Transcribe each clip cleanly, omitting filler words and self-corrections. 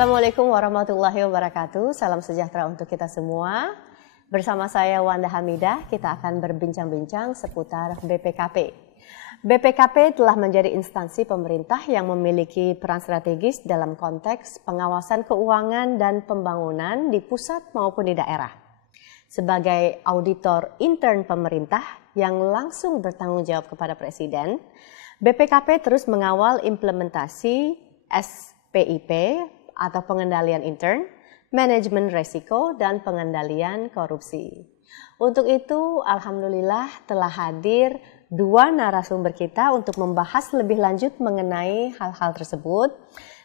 Assalamualaikum warahmatullahi wabarakatuh. Salam sejahtera untuk kita semua. Bersama saya Wanda Hamidah, kita akan berbincang-bincang seputar BPKP. BPKP telah menjadi instansi pemerintah yang memiliki peran strategis dalam konteks pengawasan keuangan dan pembangunan di pusat maupun di daerah. Sebagai auditor intern pemerintah yang langsung bertanggung jawab kepada Presiden, BPKP terus mengawal implementasi SPIP atau pengendalian intern, manajemen resiko, dan pengendalian korupsi. Untuk itu, alhamdulillah telah hadir dua narasumber kita untuk membahas lebih lanjut mengenai hal-hal tersebut.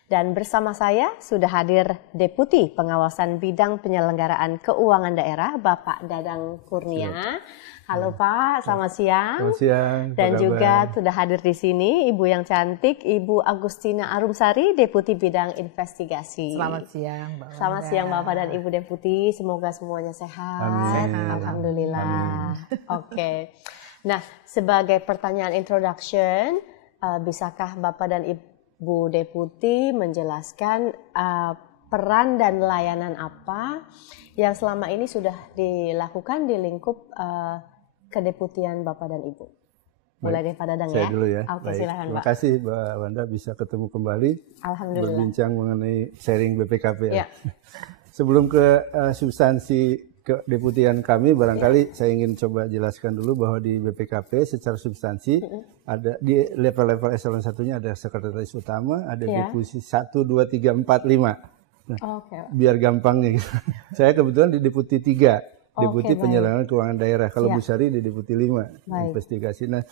Dan bersama saya sudah hadir Deputi Pengawasan Bidang Penyelenggaraan Keuangan Daerah, Bapak Dadang Kurnia. Halo Pak, selamat siang. Selamat siang. Dan juga sudah hadir di sini Ibu yang cantik, Ibu Agustina Arumsari, Deputi Bidang Investigasi. Selamat siang, Mbak. Selamat siang Bapak dan Ibu Deputi, semoga semuanya sehat. Amin. Alhamdulillah. Oke. Nah, sebagai pertanyaan introduction, bisakah Bapak dan Ibu Deputi menjelaskan peran dan layanan apa yang selama ini sudah dilakukan di lingkup kedeputian Bapak dan Ibu? Mulai dari Pak Dadang ya. Saya dulu ya. Oke, baik. silakan Terima Pak. kasih Mbak Wanda bisa ketemu kembali. Alhamdulillah. Berbincang mengenai sharing BPKP Ya. Sebelum ke substansi kedeputian kami, barangkali saya ingin coba jelaskan dulu bahwa di BPKP secara substansi ada di level-level eselon satunya ada sekretaris utama, ada deputi 1, 2, 3, 4, 5. Nah, biar gampangnya gitu. Saya kebetulan di deputi 3. Deputi Penyelenggaraan Keuangan Daerah. Kalau Bu Sari di Deputi 5, investigasi. Nah,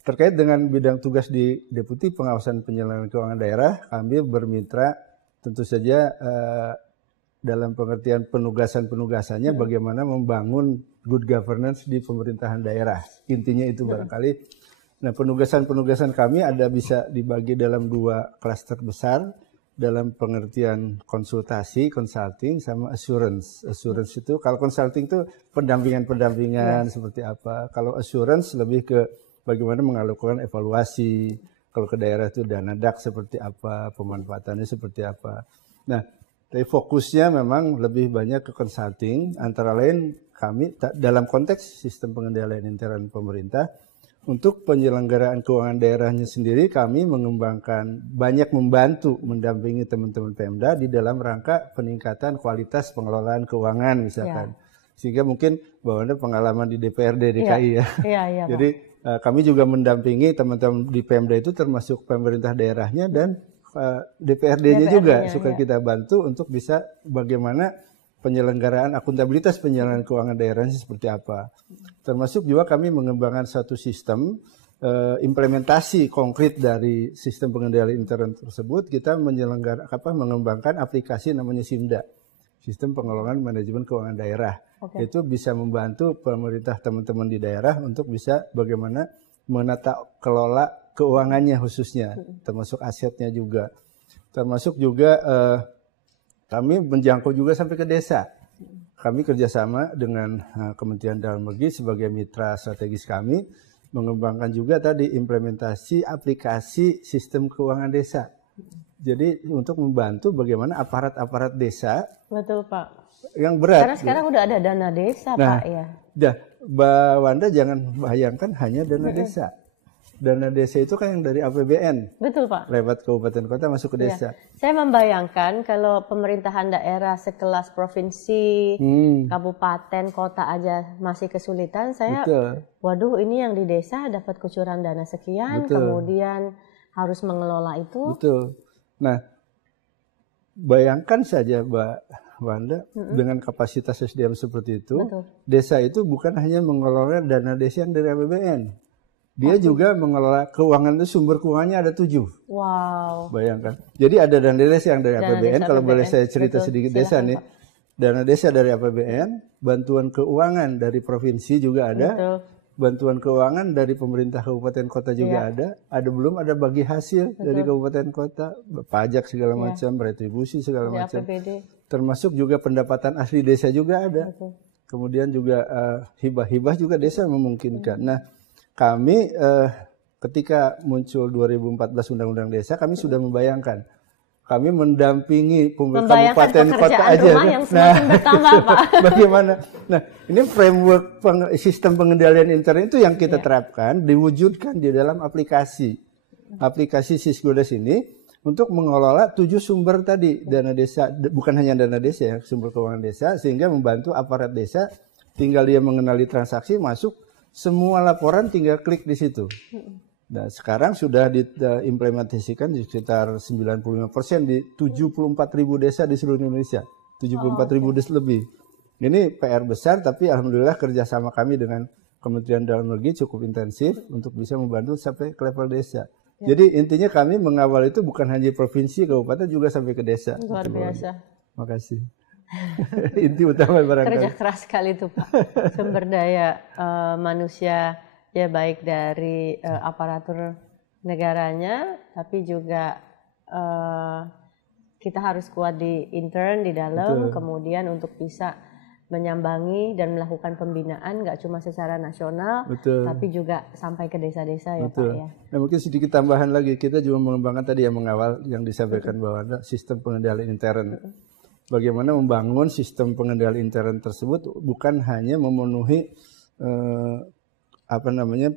terkait dengan bidang tugas di Deputi Pengawasan Penyelenggaraan Keuangan Daerah, kami bermitra tentu saja dalam pengertian penugasan-penugasannya bagaimana membangun good governance di pemerintahan daerah. Intinya itu barangkali. Nah, penugasan-penugasan kami ada bisa dibagi dalam dua klaster besar. Dalam pengertian konsultasi, consulting, sama assurance. Assurance itu, kalau consulting itu pendampingan-pendampingan seperti apa. Kalau assurance lebih ke bagaimana mengalukan evaluasi. Kalau ke daerah itu dana DAK seperti apa, pemanfaatannya seperti apa. Nah, tapi fokusnya memang lebih banyak ke consulting. Antara lain kami dalam konteks sistem pengendalian intern pemerintah, untuk penyelenggaraan keuangan daerahnya sendiri kami mengembangkan, banyak membantu mendampingi teman-teman Pemda di dalam rangka peningkatan kualitas pengelolaan keuangan misalkan. Sehingga mungkin bahwa ada pengalaman di DPRD DKI ya. Jadi kami juga mendampingi teman-teman di Pemda itu termasuk pemerintah daerahnya dan DPRD-nya juga suka kita bantu untuk bisa bagaimana penyelenggaraan akuntabilitas penyelenggaraan keuangan daerahnya seperti apa. Termasuk juga kami mengembangkan satu sistem implementasi konkret dari sistem pengendalian intern tersebut. Kita mengembangkan aplikasi namanya SIMDA, Sistem Pengelolaan Manajemen Keuangan Daerah. Itu bisa membantu pemerintah teman-teman di daerah untuk bisa bagaimana menata kelola keuangannya khususnya, termasuk asetnya juga. Termasuk juga kami menjangkau juga sampai ke desa. Kami kerjasama dengan Kementerian Dalam Negeri sebagai mitra strategis kami, mengembangkan juga tadi implementasi aplikasi sistem keuangan desa. Jadi untuk membantu bagaimana aparat-aparat desa. Betul Pak. Yang berat. Karena sekarang udah ada dana desa Pak ya. Mbak Wanda jangan bayangkan hanya dana desa. Dana desa itu kan yang dari APBN. Betul Pak. Lewat kabupaten kota masuk ke desa. Saya membayangkan kalau pemerintahan daerah sekelas provinsi, kabupaten, kota aja masih kesulitan, saya waduh ini yang di desa dapat kucuran dana sekian, kemudian harus mengelola itu. Betul. Nah, bayangkan saja Mbak Wanda dengan kapasitas SDM seperti itu, desa itu bukan hanya mengelola dana desa yang dari APBN. Dia juga mengelola keuangan itu, sumber keuangannya ada 7. Wow. Bayangkan. Jadi ada dana desa yang dari APBN, kalau boleh saya cerita sedikit desa nih. Dana desa dari APBN, bantuan keuangan dari provinsi juga ada, bantuan keuangan dari pemerintah kabupaten kota juga ada belum ada bagi hasil dari kabupaten kota, pajak segala macam, retribusi segala macam. Termasuk juga pendapatan asli desa juga ada. Kemudian juga hibah-hibah juga desa memungkinkan. Nah, kami ketika muncul 2014 Undang-Undang Desa, kami sudah membayangkan kami mendampingi membayangkan kabupaten kota pekerjaan aja. rumah yang semakin bertambah, Pak. Bagaimana? Nah, ini framework sistem pengendalian internet itu yang kita terapkan, diwujudkan di dalam aplikasi Sisgodes ini untuk mengelola 7 sumber tadi, dana desa, bukan hanya dana desa ya, sumber keuangan desa, sehingga membantu aparat desa, tinggal dia mengenali transaksi, masuk, semua laporan tinggal klik di situ. Nah, sekarang sudah diimplementasikan di sekitar 95% di 74.000 desa di seluruh Indonesia. 74.000 desa lebih. Ini PR besar, tapi alhamdulillah kerjasama kami dengan Kementerian Dalam Negeri cukup intensif untuk bisa membantu sampai ke level desa. Jadi intinya kami mengawal itu bukan hanya provinsi, kabupaten, juga sampai ke desa. Luar biasa. Makasih. Inti utama barangkali. Kerja keras sekali itu, Pak. Sumber daya manusia, ya baik dari aparatur negaranya, tapi juga kita harus kuat di intern, di dalam. Betul. Kemudian untuk bisa menyambangi dan melakukan pembinaan nggak cuma secara nasional, betul, tapi juga sampai ke desa-desa ya, betul, Pak ya. Nah, mungkin sedikit tambahan lagi, kita juga mengembangkan tadi yang mengawal yang disampaikan bahwa ada sistem pengendalian intern. Bagaimana membangun sistem pengendalian intern tersebut bukan hanya memenuhi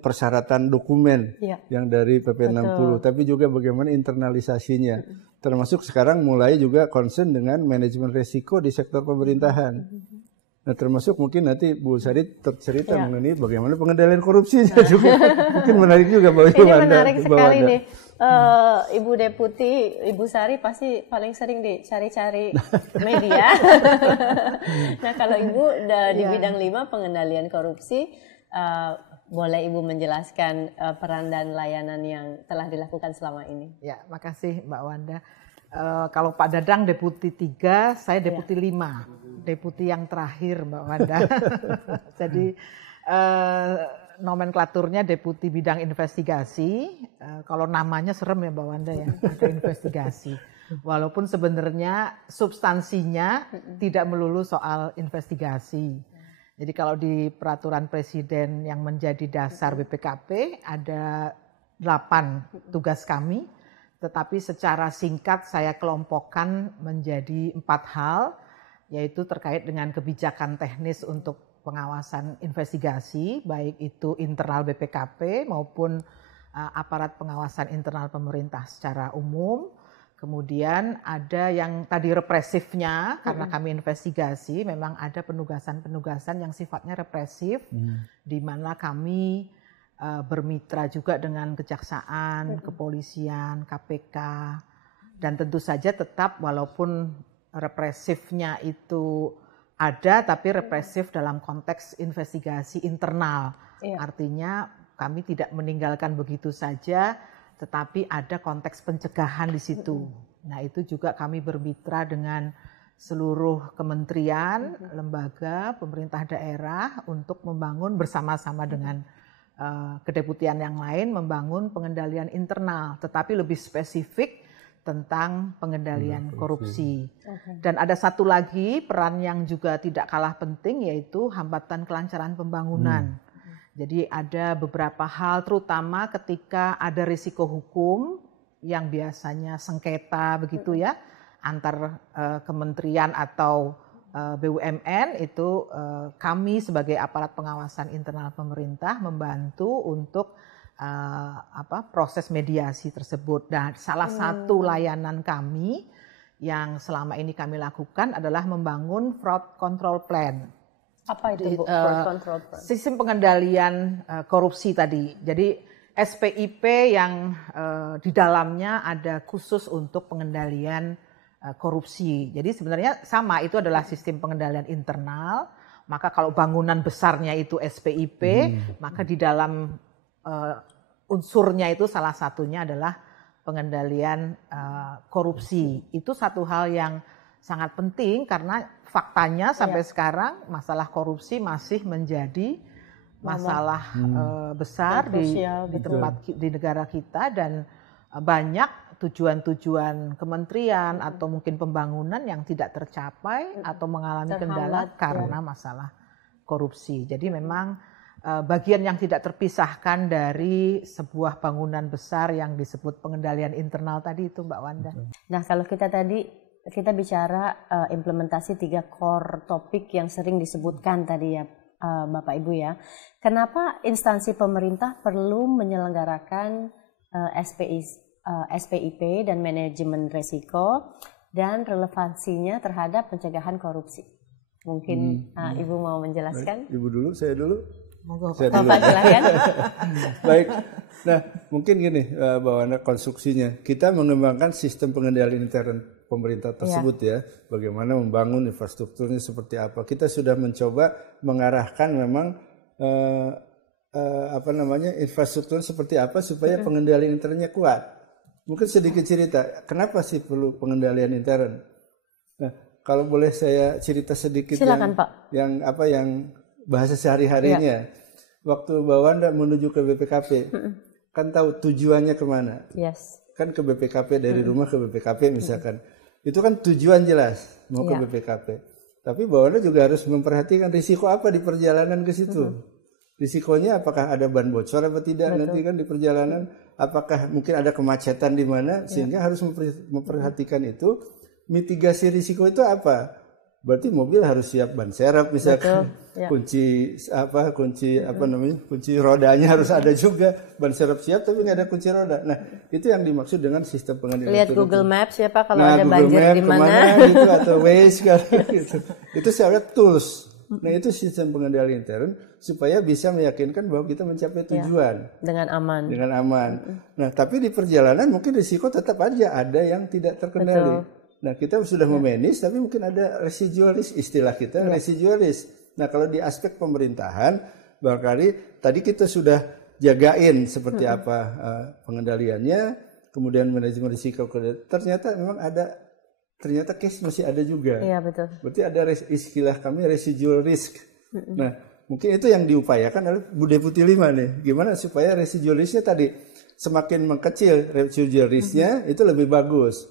persyaratan dokumen yang dari PP 60, tapi juga bagaimana internalisasinya. Termasuk sekarang mulai juga concern dengan manajemen risiko di sektor pemerintahan. Nah, termasuk mungkin nanti Bu Sari cerita mengenai bagaimana pengendalian korupsinya juga. Mungkin menarik juga Mbak Ibu. Ini menarik sekali nih. Ibu Deputi, Ibu Sari pasti paling sering dicari-cari media. Nah, kalau Ibu di bidang 5 pengendalian korupsi, boleh Ibu menjelaskan peran dan layanan yang telah dilakukan selama ini? Ya, makasih Mbak Wanda. Kalau Pak Dadang Deputi 3, saya Deputi 5. Deputi yang terakhir Mbak Wanda. Jadi nomenklaturnya Deputi Bidang Investigasi. Kalau namanya serem ya Mbak Wanda ya, ada investigasi. Walaupun sebenarnya substansinya tidak melulu soal investigasi. Jadi kalau di peraturan presiden yang menjadi dasar BPKP ada 8 tugas kami. Tetapi secara singkat saya kelompokkan menjadi 4 hal, yaitu terkait dengan kebijakan teknis untuk pengawasan investigasi, baik itu internal BPKP maupun aparat pengawasan internal pemerintah secara umum. Kemudian ada yang tadi represifnya, karena kami investigasi, memang ada penugasan-penugasan yang sifatnya represif, di mana kami bermitra juga dengan kejaksaan, kepolisian, KPK, dan tentu saja tetap walaupun represifnya itu ada, tapi represif dalam konteks investigasi internal. Artinya kami tidak meninggalkan begitu saja, tetapi ada konteks pencegahan di situ. Nah, itu juga kami bermitra dengan seluruh kementerian, lembaga, pemerintah daerah untuk membangun bersama-sama dengan kedeputian yang lain membangun pengendalian internal, tetapi lebih spesifik tentang pengendalian korupsi. Dan ada satu lagi peran yang juga tidak kalah penting, yaitu hambatan kelancaran pembangunan. Jadi ada beberapa hal, terutama ketika ada risiko hukum yang biasanya sengketa begitu ya, antar kementerian atau BUMN, itu kami sebagai aparat pengawasan internal pemerintah membantu untuk proses mediasi tersebut. Dan salah satu layanan kami yang selama ini kami lakukan adalah membangun fraud control plan. Apa itu fraud control plan? Sistem pengendalian korupsi tadi. Jadi SPIP yang di dalamnya ada khusus untuk pengendalian korupsi. Jadi sebenarnya sama, itu adalah sistem pengendalian internal. Maka kalau bangunan besarnya itu SPIP, maka di dalam unsurnya itu salah satunya adalah pengendalian korupsi. Itu satu hal yang sangat penting karena faktanya sampai sekarang masalah korupsi masih menjadi masalah besar di negara kita, dan banyak tujuan-tujuan kementerian atau mungkin pembangunan yang tidak tercapai atau mengalami kendala karena masalah korupsi. Jadi memang bagian yang tidak terpisahkan dari sebuah bangunan besar yang disebut pengendalian internal tadi itu, Mbak Wanda. Nah, kalau kita bicara implementasi 3 core topik yang sering disebutkan tadi ya, Bapak Ibu ya. Kenapa instansi pemerintah perlu menyelenggarakan SPIP dan manajemen risiko dan relevansinya terhadap pencegahan korupsi? Mungkin Ibu mau menjelaskan? Ibu dulu, saya dulu. Bapak silahkan. Baik. Nah, mungkin gini, Mbak Wanda, konstruksinya. Kita mengembangkan sistem pengendalian intern pemerintah tersebut ya. Bagaimana membangun infrastrukturnya seperti apa. Kita sudah mencoba mengarahkan memang infrastruktur seperti apa supaya pengendalian internnya kuat. Mungkin sedikit cerita, kenapa sih perlu pengendalian intern? Nah, kalau boleh saya cerita sedikit. Silakan, Pak. Yang bahasa sehari-harinya. Waktu Mbak Wanda menuju ke BPKP, kan tahu tujuannya kemana? Yes. Kan ke BPKP, dari rumah ke BPKP misalkan. Itu kan tujuan jelas, mau ke BPKP. Tapi Mbak Wanda juga harus memperhatikan risiko apa di perjalanan ke situ. Risikonya apakah ada ban bocor apa tidak nanti kan di perjalanan. Apakah mungkin ada kemacetan di mana, sehingga harus memperhatikan itu. Mitigasi risiko itu apa? Berarti mobil harus siap ban serep misalkan. Kunci rodanya harus ada juga. Ban serep siap tapi nggak ada kunci roda. Nah, itu yang dimaksud dengan sistem pengendalian. Lihat Google Maps ya Pak, kalau ada banjir di mana gitu, atau Waze gitu. Itu saya lihat tools. Nah, itu sistem pengendalian intern supaya bisa meyakinkan bahwa kita mencapai tujuan dengan aman. Nah, tapi di perjalanan mungkin risiko tetap aja ada yang tidak terkendali. Betul. Nah, kita sudah memanage, tapi mungkin ada residual risk, istilah kita residual risk. Nah, kalau di aspek pemerintahan, barangkali tadi kita sudah jagain seperti apa pengendaliannya, kemudian manajemen risiko. Ternyata memang ternyata case masih ada juga. Iya, betul. Berarti ada istilah kami residual risk. Nah, mungkin itu yang diupayakan oleh Bu Deputi 5 nih. Gimana supaya residual risknya tadi semakin mengkecil, residual risknya itu lebih bagus.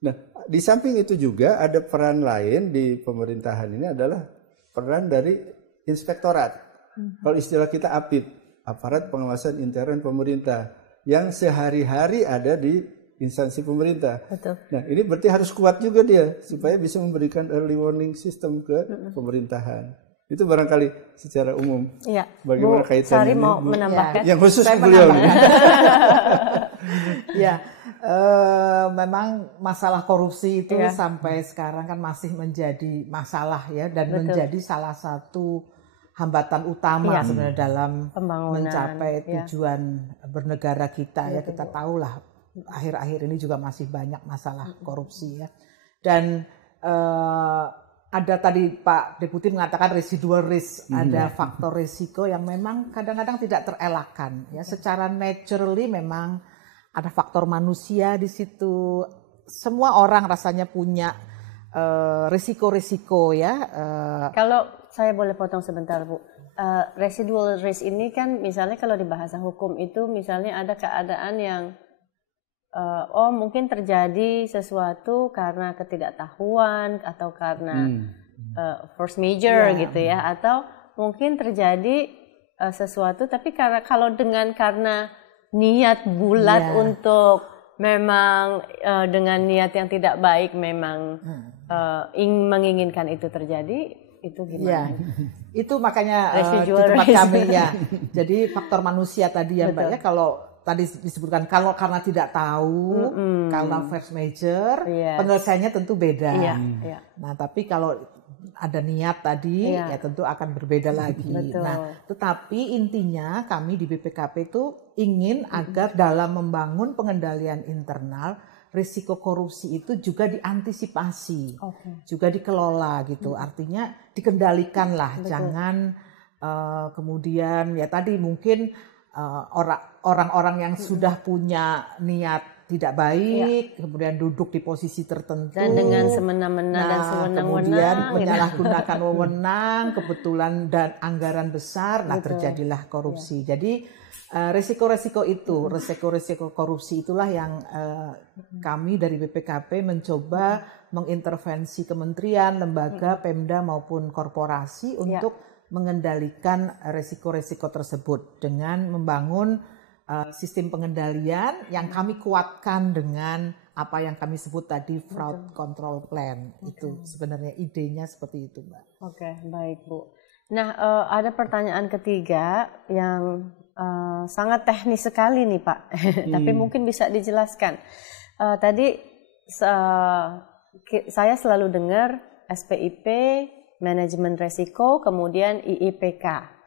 Nah, di samping itu juga ada peran lain di pemerintahan ini adalah peran dari inspektorat. Kalau istilah kita APIP, aparat pengawasan intern pemerintah, yang sehari-hari ada di instansi pemerintah. Betul. Nah, ini berarti harus kuat juga dia supaya bisa memberikan early warning system ke pemerintahan. Itu barangkali secara umum. Iya. Bagaimana kaitannya? Sari mau menambahkan? Yang khusus beliau. Ya. Memang masalah korupsi itu sampai sekarang kan masih menjadi masalah ya, dan menjadi salah satu hambatan utama sebenarnya dalam mencapai tujuan bernegara kita ya. Kita tahulah akhir-akhir ini juga masih banyak masalah korupsi ya. Dan ada tadi Pak Deputi mengatakan residual risk, ada faktor risiko yang memang kadang-kadang tidak terelakkan ya. Secara naturally memang ada faktor manusia di situ. Semua orang rasanya punya risiko-risiko ya. Kalau saya boleh potong sebentar Bu, residual risk ini kan misalnya kalau di bahasa hukum itu misalnya ada keadaan yang mungkin terjadi sesuatu karena ketidaktahuan atau karena force major gitu ya, atau mungkin terjadi sesuatu tapi karena niat bulat untuk memang dengan niat yang tidak baik memang menginginkan itu terjadi, itu gimana? Itu makanya di tempat kami ya. Jadi faktor manusia tadi ya Mbak ya, kalau tadi disebutkan kalau karena tidak tahu, karena force major, penyelesaiannya tentu beda. Nah, tapi kalau ada niat tadi ya tentu akan berbeda lagi. Nah, tetapi intinya kami di BPKP itu ingin agar dalam membangun pengendalian internal, risiko korupsi itu juga diantisipasi, juga dikelola gitu. Artinya dikendalikan lah, jangan kemudian ya tadi mungkin orang-orang yang sudah punya niat tidak baik, kemudian duduk di posisi tertentu dan dengan semena-mena dan sewenang-wenang, kemudian menyalahgunakan wewenang, kebetulan dan anggaran besar, terjadilah korupsi. Jadi resiko-resiko korupsi itulah yang kami dari BPKP mencoba mengintervensi kementerian, lembaga, Pemda maupun korporasi untuk mengendalikan resiko-resiko tersebut dengan membangun sistem pengendalian yang kami kuatkan dengan apa yang kami sebut tadi fraud control plan. Itu sebenarnya idenya seperti itu, Mbak. Oke, baik Bu. Nah, ada pertanyaan ketiga yang sangat teknis sekali nih Pak, tapi mungkin bisa dijelaskan. Tadi saya selalu dengar SPIP, manajemen resiko, kemudian IIPK.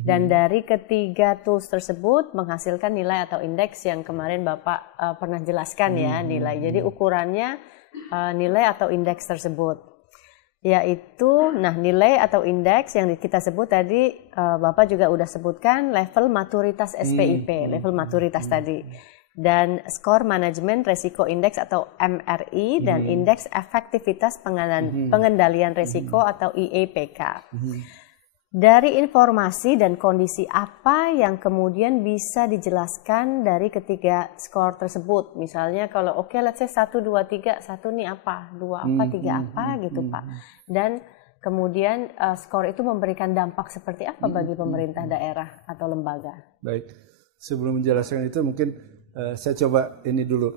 Dan dari ketiga tools tersebut menghasilkan nilai atau indeks yang kemarin Bapak pernah jelaskan ya, nilai. Jadi ukurannya nilai atau indeks tersebut. Yaitu, nah nilai atau indeks yang kita sebut tadi, Bapak juga udah sebutkan level maturitas SPIP, level maturitas tadi. Dan skor manajemen resiko indeks atau MRI dan indeks efektivitas pengendalian resiko atau IEPK. Dari informasi dan kondisi apa yang kemudian bisa dijelaskan dari ketiga skor tersebut? Misalnya kalau let's say 1, 2, 3, 1 nih apa, 2 apa, 3 apa gitu Pak. Dan kemudian skor itu memberikan dampak seperti apa bagi pemerintah daerah atau lembaga? Baik, sebelum menjelaskan itu mungkin saya coba ini dulu.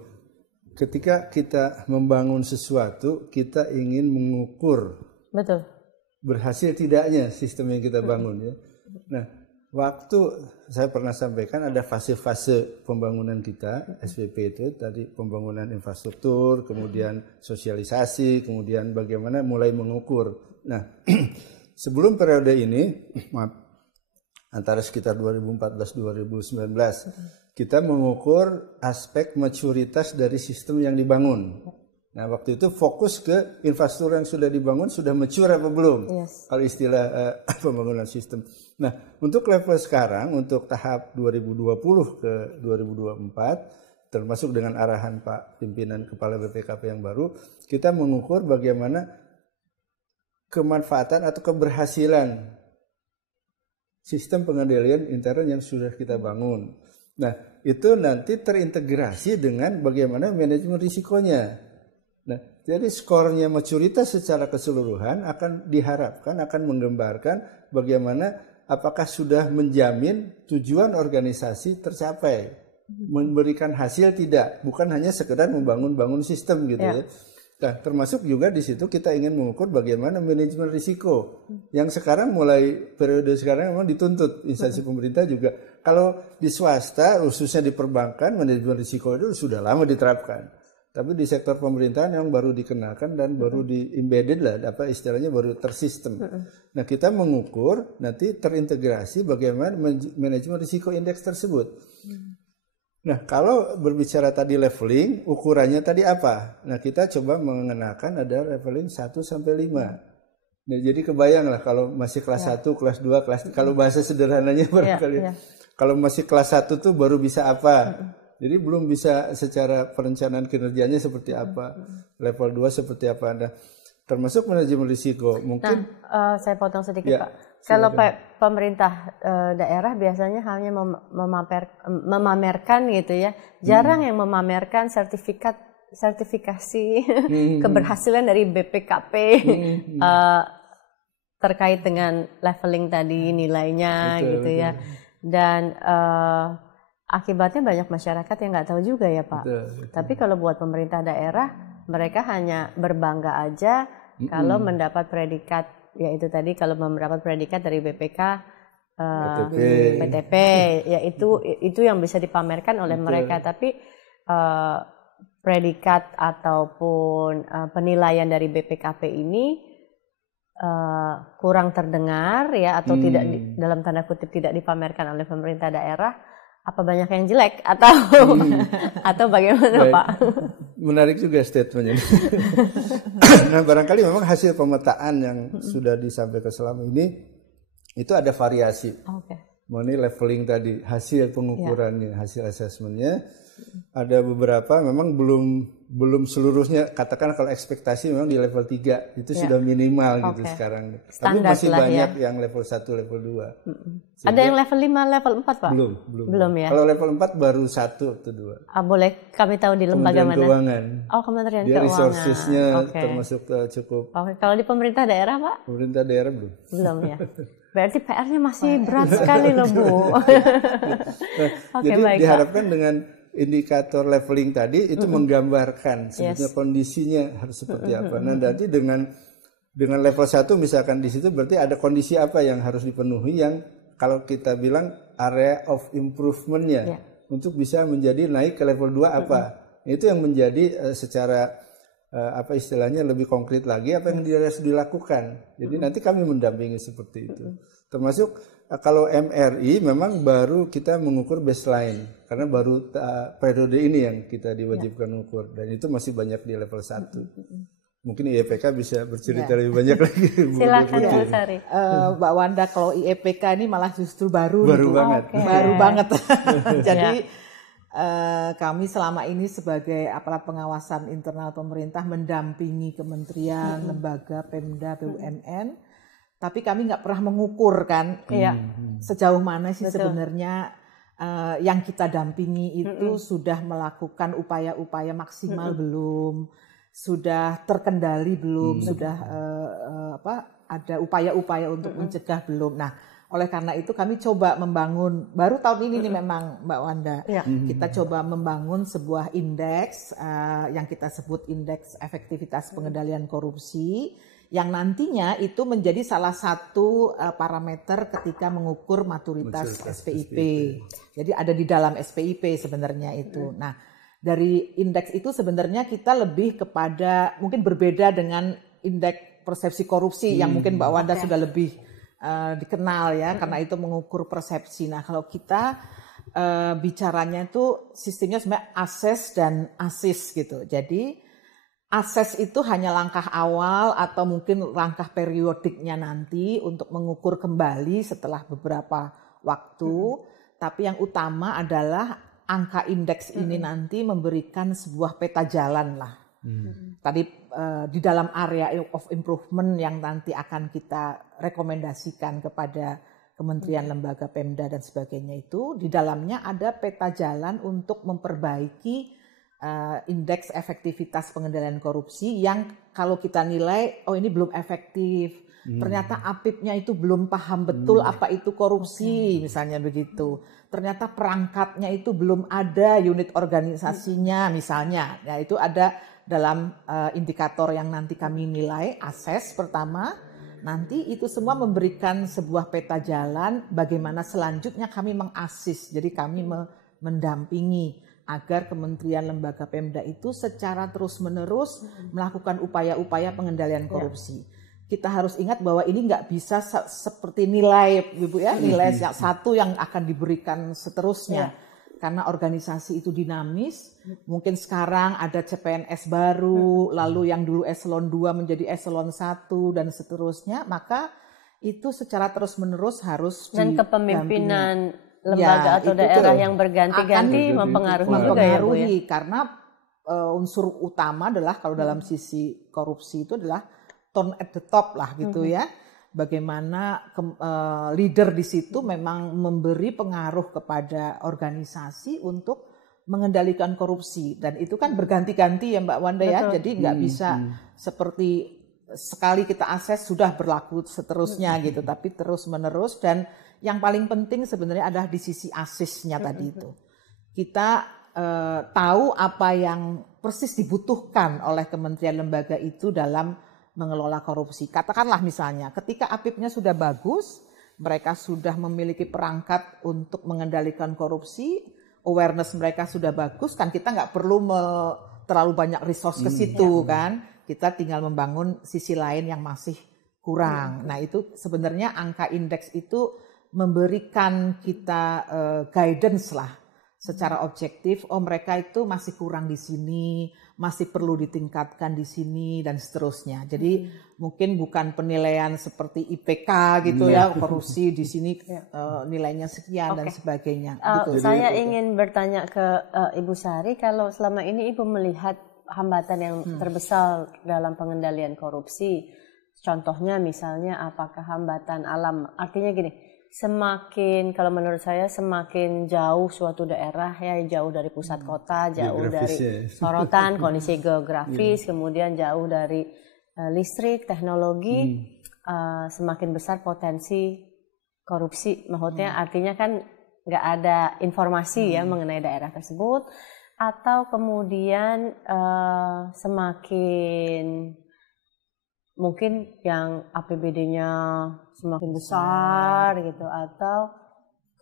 Ketika kita membangun sesuatu, kita ingin mengukur. Betul. Berhasil tidaknya sistem yang kita bangun ya. Nah, waktu saya pernah sampaikan ada fase-fase pembangunan kita, SPP itu tadi pembangunan infrastruktur, kemudian sosialisasi, kemudian bagaimana mulai mengukur. Nah, sebelum periode ini, antara sekitar 2014-2019, kita mengukur aspek maturitas dari sistem yang dibangun. Nah, waktu itu fokus ke infrastruktur yang sudah dibangun, sudah mature apa belum? Yes. Kalau istilah pembangunan sistem. Nah, untuk level sekarang, untuk tahap 2020 ke 2024, termasuk dengan arahan Pak Pimpinan Kepala BPKP yang baru, kita mengukur bagaimana kemanfaatan atau keberhasilan sistem pengendalian intern yang sudah kita bangun. Nah, itu nanti terintegrasi dengan bagaimana manajemen risikonya. Nah, jadi skornya maturitas secara keseluruhan akan diharapkan, akan menggambarkan bagaimana apakah sudah menjamin tujuan organisasi tercapai, memberikan hasil tidak, bukan hanya sekedar membangun sistem gitu ya. Nah, termasuk juga di situ kita ingin mengukur bagaimana manajemen risiko yang sekarang mulai periode sekarang memang dituntut instansi pemerintah juga. Kalau di swasta khususnya di perbankan manajemen risiko itu sudah lama diterapkan. Tapi di sektor pemerintahan yang baru dikenalkan dan baru di-embedded lah, apa istilahnya baru tersistem. Nah, kita mengukur nanti terintegrasi bagaimana manajemen risiko indeks tersebut. Nah, kalau berbicara tadi leveling, ukurannya tadi apa? Nah, kita coba mengenakan ada leveling 1 sampai 5. Nah, jadi kebayang lah kalau masih kelas 1, kelas 2, kelas kalau bahasa sederhananya barangkali. Kalau masih kelas 1 tuh baru bisa apa? Jadi belum bisa secara perencanaan kinerjanya seperti apa, level 2 seperti apa. Nah, termasuk manajemen risiko. Mungkin saya potong sedikit Pak. Kalau pemerintah daerah biasanya hanya memamerkan gitu ya. Jarang yang memamerkan sertifikasi keberhasilan dari BPKP terkait dengan leveling tadi nilainya gitu ya. Dan akibatnya banyak masyarakat yang nggak tahu juga ya Pak. Betul. Tapi kalau buat pemerintah daerah, mereka hanya berbangga aja kalau mendapat predikat, yaitu tadi kalau mendapat predikat dari BPK, PTP, ya itu yang bisa dipamerkan oleh mereka. Tapi predikat ataupun penilaian dari BPKP ini kurang terdengar ya, atau tidak dalam tanda kutip tidak dipamerkan oleh pemerintah daerah. Apa banyak yang jelek atau bagaimana Pak? Menarik juga statementnya. Nah, barangkali memang hasil pemetaan yang sudah disampaikan selama ini itu ada variasi. Mengenai leveling tadi, hasil pengukurannya, hasil asesmennya ada beberapa memang belum seluruhnya, katakan kalau ekspektasi memang di level 3 itu sudah minimal gitu sekarang. Standar. Tapi masih banyak yang level 1, level 2. Ada yang level 5, level 4 Pak? Belum ya. Kalau level 4 baru 1 atau 2. Boleh kami tahu di lembaga mana? Keuangan. Kementerian Dia Keuangan. resources-nya termasuk cukup. Kalau di pemerintah daerah Pak? Pemerintah daerah belum. Belum ya. Berarti PR-nya masih berat sekali loh Bu. Jadi baik, diharapkan dengan indikator leveling tadi itu menggambarkan sebetulnya kondisinya harus seperti apa. Nah nanti dengan level 1 misalkan di situ berarti ada kondisi apa yang harus dipenuhi yang kalau kita bilang area of improvement-nya untuk bisa menjadi naik ke level 2 apa. Itu yang menjadi secara apa istilahnya lebih konkret lagi apa yang harus dilakukan. Jadi nanti kami mendampingi seperti itu. Termasuk kalau MRI memang baru kita mengukur baseline karena baru periode ini yang kita diwajibkan mengukur dan itu masih banyak di level 1. Mungkin IEPK bisa bercerita lebih banyak lagi. Silakan Bu Sari. Mbak Wanda, kalau IEPK ini malah justru baru banget. Baru banget. Jadi kami selama ini sebagai aparat pengawasan internal pemerintah mendampingi kementerian, lembaga, Pemda, BUMN. Tapi kami nggak pernah mengukur kan sejauh mana sih sebenarnya yang kita dampingi itu sudah melakukan upaya-upaya maksimal belum, sudah terkendali belum, sudah ada upaya-upaya untuk mencegah belum. Nah, oleh karena itu kami coba membangun, baru tahun ini nih memang Mbak Wanda, kita coba membangun sebuah indeks yang kita sebut indeks efektivitas pengendalian korupsi, yang nantinya itu menjadi salah satu parameter ketika mengukur maturitas SPIP. Jadi ada di dalam SPIP sebenarnya itu. Nah, dari indeks itu sebenarnya kita lebih kepada, mungkin berbeda dengan indeks persepsi korupsi yang mungkin Mbak Wanda sudah lebih dikenal ya, karena itu mengukur persepsi. Nah, kalau kita bicaranya itu sistemnya sebenarnya assess dan assist gitu. Jadi assess itu hanya langkah awal atau mungkin langkah periodiknya nanti untuk mengukur kembali setelah beberapa waktu. Tapi yang utama adalah angka indeks ini nanti memberikan sebuah peta jalan lah. Tadi di dalam area of improvement yang nanti akan kita rekomendasikan kepada kementerian, lembaga, Pemda dan sebagainya itu, di dalamnya ada peta jalan untuk memperbaiki indeks efektivitas pengendalian korupsi yang kalau kita nilai, oh ini belum efektif, ternyata APIP-nya itu belum paham betul apa itu korupsi, misalnya begitu. Ternyata perangkatnya itu belum ada unit organisasinya misalnya. Ya, itu ada dalam indikator yang nanti kami nilai, assess pertama. Nanti itu semua memberikan sebuah peta jalan bagaimana selanjutnya kami mengassist. Jadi kami mendampingi agar kementerian, lembaga, Pemda itu secara terus-menerus melakukan upaya-upaya pengendalian korupsi. Kita harus ingat bahwa ini nggak bisa seperti nilai, Ibu ya, nilai satu yang akan diberikan seterusnya. Karena organisasi itu dinamis, mungkin sekarang ada CPNS baru, lalu yang dulu eselon 2 menjadi eselon 1 dan seterusnya, maka itu secara terus-menerus harus dan kepemimpinan lembaga atau daerah yang berganti-ganti mempengaruhi juga ya Bu ya? Karena unsur utama adalah kalau dalam sisi korupsi itu adalah tone at the top lah gitu ya. Bagaimana leader di situ memang memberi pengaruh kepada organisasi untuk mengendalikan korupsi. Dan itu kan berganti-ganti ya Mbak Wanda ya. Jadi nggak bisa seperti sekali kita akses sudah berlaku seterusnya gitu. Tapi terus-menerus, dan yang paling penting sebenarnya adalah di sisi asisnya tadi itu. Kita tahu apa yang persis dibutuhkan oleh kementerian lembaga itu dalam mengelola korupsi. Katakanlah misalnya ketika APIP-nya sudah bagus, mereka sudah memiliki perangkat untuk mengendalikan korupsi, awareness mereka sudah bagus, kan kita nggak perlu terlalu banyak resource ke situ kan. Kita tinggal membangun sisi lain yang masih kurang. Nah itu sebenarnya angka indeks itu memberikan kita guidance lah secara objektif. Oh mereka itu masih kurang di sini, masih perlu ditingkatkan di sini dan seterusnya. Jadi mungkin bukan penilaian seperti IPK gitu ya, korupsi di sini nilainya sekian dan sebagainya. Gitu. Saya ingin bertanya ke Ibu Sari, kalau selama ini Ibu melihat hambatan yang terbesar dalam pengendalian korupsi, contohnya misalnya apakah hambatan alam? Artinya gini. Semakin, kalau menurut saya semakin jauh suatu daerah ya, jauh dari pusat kota, jauh dari sorotan, kondisi geografis, kemudian jauh dari listrik, teknologi, semakin besar potensi korupsi, maksudnya artinya kan nggak ada informasi ya mengenai daerah tersebut, atau kemudian semakin mungkin yang APBD-nya semakin besar gitu, atau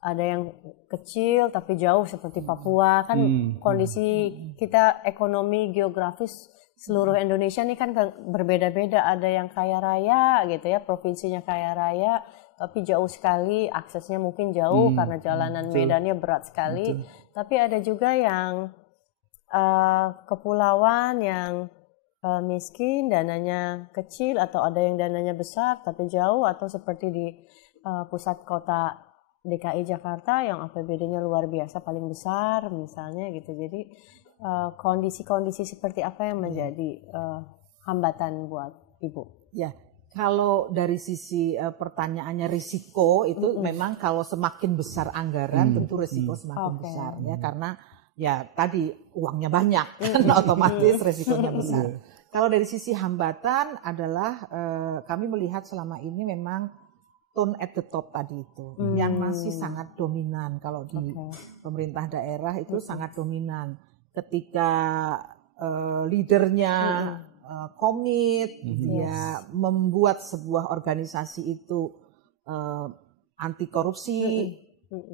ada yang kecil tapi jauh seperti Papua kan kondisi kita ekonomi geografis seluruh Indonesia ini kan berbeda-beda, ada yang kaya raya gitu ya, provinsinya kaya raya tapi jauh sekali, aksesnya mungkin jauh karena jalanan medannya berat sekali, tapi ada juga yang kepulauan yang miskin, dananya kecil, atau ada yang dananya besar tapi jauh, atau seperti di pusat kota DKI Jakarta yang APBD-nya luar biasa paling besar misalnya gitu. Jadi kondisi-kondisi seperti apa yang menjadi hambatan buat Ibu? Ya, kalau dari sisi pertanyaannya risiko itu memang kalau semakin besar anggaran tentu risiko semakin besar ya, karena ya tadi uangnya banyak kan otomatis risikonya besar. Kalau dari sisi hambatan adalah kami melihat selama ini memang tone at the top tadi itu yang masih sangat dominan. Kalau di pemerintah daerah itu sangat dominan. Ketika leadernya komit, dia membuat sebuah organisasi itu anti korupsi.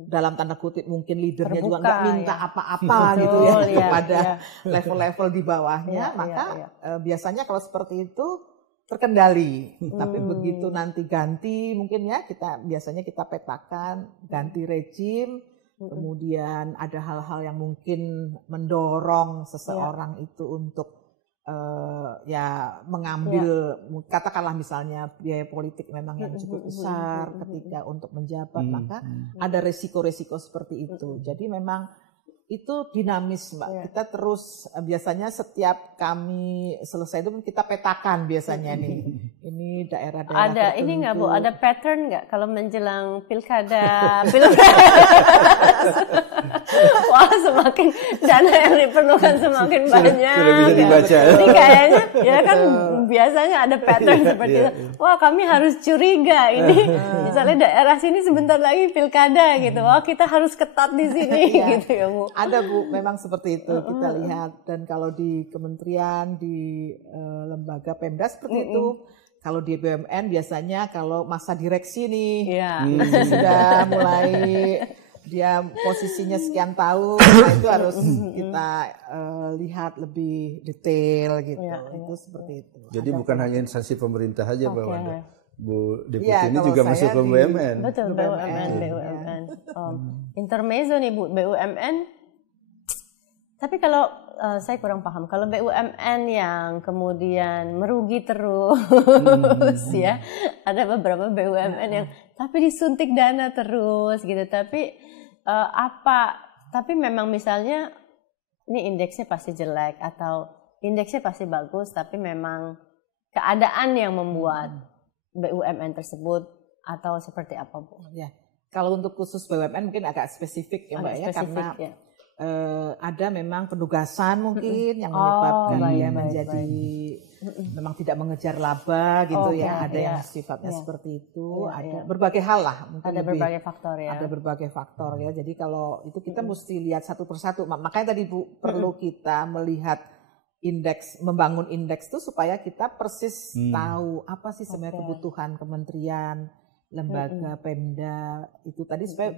Dalam tanda kutip mungkin leadernya juga nggak minta apa-apa gitu ya kepada level-level di bawahnya, maka biasanya kalau seperti itu terkendali. Tapi begitu nanti ganti mungkin ya biasanya kita petakan ganti rejim, kemudian ada hal-hal yang mungkin mendorong seseorang itu untuk ya mengambil katakanlah misalnya biaya politik memang yang cukup besar ketika untuk menjabat, maka ada resiko-resiko seperti itu. Jadi memang itu dinamis Mbak. Kita terus biasanya setiap kami selesai itu kita petakan biasanya nih. Ini daerah-daerah ada tertentu. Ini nggak Bu, ada pattern nggak kalau menjelang pilkada, pilpres? Wah, semakin dana yang diperlukan semakin banyak. Sudah bisa dibaca. Ini kayaknya ya kan biasanya ada pattern seperti itu. Wah, kami harus curiga ini. Misalnya daerah sini sebentar lagi pilkada gitu. Wah, kita harus ketat di sini gitu ya Bu. Ada Bu, memang seperti itu kita lihat. Dan kalau di kementerian, di lembaga Pemda seperti itu. Kalau di BUMN biasanya kalau masa direksi nih, sudah mulai dia posisinya sekian tahun, nah itu harus kita lihat lebih detail gitu. Itu seperti itu. Jadi bukan hanya instansi pemerintah saja Pak Wanda. Bu Deputi Ya, ini juga masuk ke BUMN. Betul, BUMN. Intermezzo nih Bu, BUMN. Tapi kalau saya kurang paham, kalau BUMN yang kemudian merugi terus ya, ada beberapa BUMN yang tapi disuntik dana terus gitu, tapi tapi memang misalnya ini indeksnya pasti jelek atau indeksnya pasti bagus, tapi memang keadaan yang membuat BUMN tersebut atau seperti apa Bu? Ya, kalau untuk khusus BUMN mungkin agak spesifik ya Mbak ya, karena ada memang penugasan mungkin yang menyebabkan dia menjadi memang tidak mengejar laba gitu ada yang sifatnya seperti itu, ada berbagai hal lah, mungkin ada berbagai faktor ya. Ada berbagai faktor ya. Jadi kalau itu kita mesti lihat satu persatu. Makanya tadi Bu perlu kita melihat indeks, membangun indeks itu supaya kita persis tahu apa sih sebenarnya kebutuhan kementerian, lembaga, Pemda itu tadi supaya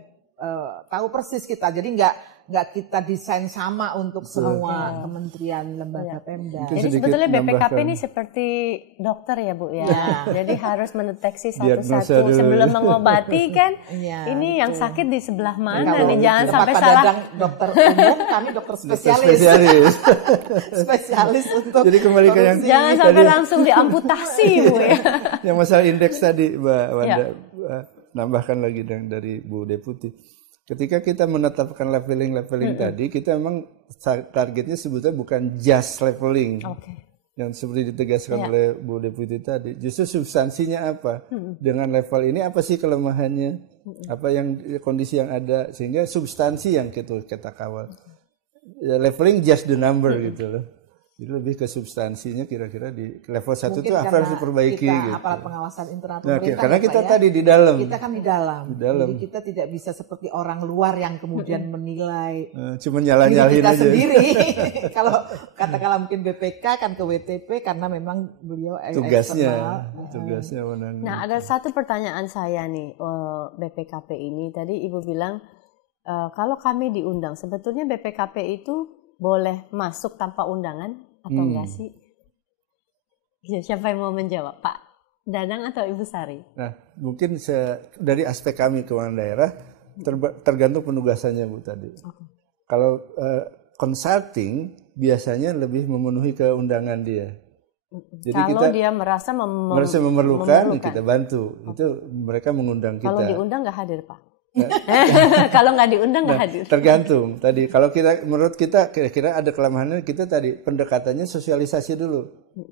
tahu persis kita, jadi nggak kita desain sama untuk semua kementerian, lembaga, Pemda. Jadi sebetulnya BPKP ini seperti dokter ya Bu ya. Jadi harus mendeteksi satu-satu sebelum mengobati kan. Ini yang sakit di sebelah mana nih, jangan sampai salah. Dokter umum, kami dokter spesialis. Spesialis untuk. Jadi kembali ke yang jangan sampai langsung diamputasi Bu ya. Yang masalah indeks tadi Mbak Wanda. Nambahkan lagi dari Bu Deputi. Ketika kita menetapkan leveling tadi, kita memang targetnya sebetulnya bukan just leveling. Yang seperti ditegaskan oleh Bu Deputi tadi. Justru substansinya apa? Dengan level ini apa sih kelemahannya? Apa yang kondisi yang ada sehingga substansi yang kita kawal. Ya, leveling just the number gitu loh. Jadi lebih ke substansinya kira-kira di level 1 Mungkin itu apa harus diperbaiki kita gitu. aparat pengawasan internal Nah, pemerintah. karena ya, kita Pak, ya. tadi di dalam. Kita kan di dalam. Di dalam. Jadi kita tidak bisa seperti orang luar yang kemudian menilai Cuma diri nyala-nyalain kita aja. sendiri. Kalau katakanlah mungkin BPK kan ke WTP karena memang beliau Tugasnya eksternal. menangani. Nah, ada satu pertanyaan saya nih, BPKP ini. Tadi Ibu bilang, kalau kami diundang, sebetulnya BPKP itu boleh masuk tanpa undangan atau enggak sih? Ya, siapa yang mau menjawab, Pak Dadang atau Ibu Sari? Nah, mungkin dari aspek kami keuangan daerah, tergantung penugasannya Bu tadi. Kalau consulting biasanya lebih memenuhi keundangan dia. Jadi kalau dia merasa memerlukan, kita bantu. Itu mereka mengundang kita. Kalau diundang nggak hadir, Pak? Kalau nggak diundang nggak hadir. Tergantung. Tadi kalau menurut kita kira-kira ada kelemahannya, kita tadi pendekatannya sosialisasi dulu,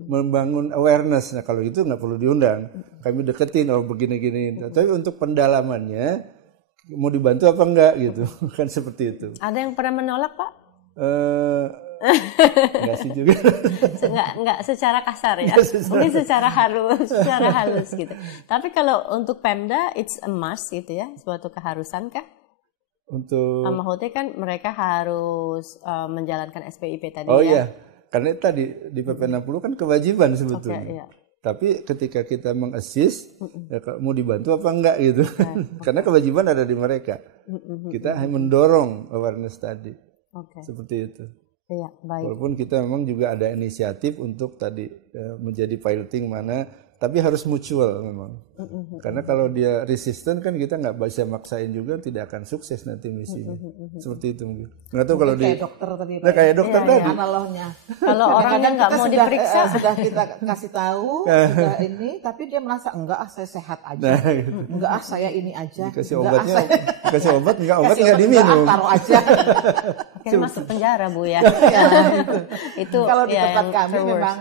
membangun awareness. Nah kalau itu nggak perlu diundang, kami deketin begini-gini. Tapi untuk pendalamannya mau dibantu apa enggak gitu, kan seperti itu. Ada yang pernah menolak, Pak? Enggak sih juga. Enggak secara kasar ya. Mungkin secara halus gitu. Tapi kalau untuk Pemda it's a must gitu ya, suatu keharusan kah? Untuk Maksudnya kan mereka harus menjalankan SPIP tadi Oh ya. iya, karena tadi di PP 60 kan kewajiban sebetulnya. Iya. Tapi ketika kita mengassist, ya, mau dibantu apa enggak gitu. Karena kewajiban ada di mereka. Kita hanya mendorong awareness tadi. Seperti itu. Iya, baik. Walaupun kita memang juga ada inisiatif untuk tadi menjadi piloting mana, tapi harus mutual memang. Karena kalau dia resisten kan kita nggak bisa maksain juga, tidak akan sukses nanti misinya. Seperti itu mungkin. Nggak tahu kalau kayak dokter tadi. Nah, kayak dokter tadi. Analognya. Kalau orangnya nggak mau diperiksa, sudah kita kasih tahu, sudah ini, tapi dia merasa enggak saya sehat aja. Enggak saya ini aja. Dikasih obatnya, dikasih obat nggak diminum. Taruh aja. Mungkin masuk penjara Bu ya. Itu kalau di ya, tempat yang kami worst. memang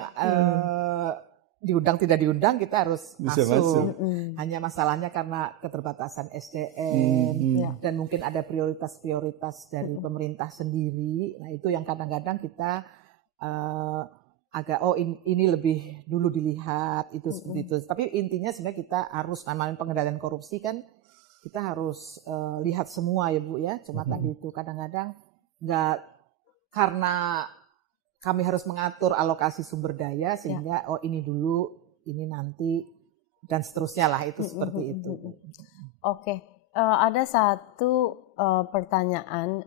diundang tidak diundang kita harus Bisa masuk. Hanya masalahnya karena keterbatasan SDM dan mungkin ada prioritas-prioritas dari pemerintah sendiri. Nah itu yang kadang-kadang kita agak ini lebih dulu dilihat itu seperti itu. Tapi intinya sebenarnya kita harus namanya pengendalian korupsi kan kita harus lihat semua ya Bu ya. Cuma tadi itu kadang-kadang nggak karena kami harus mengatur alokasi sumber daya sehingga ini dulu, ini nanti dan seterusnya lah itu seperti itu. Oke, ada satu pertanyaan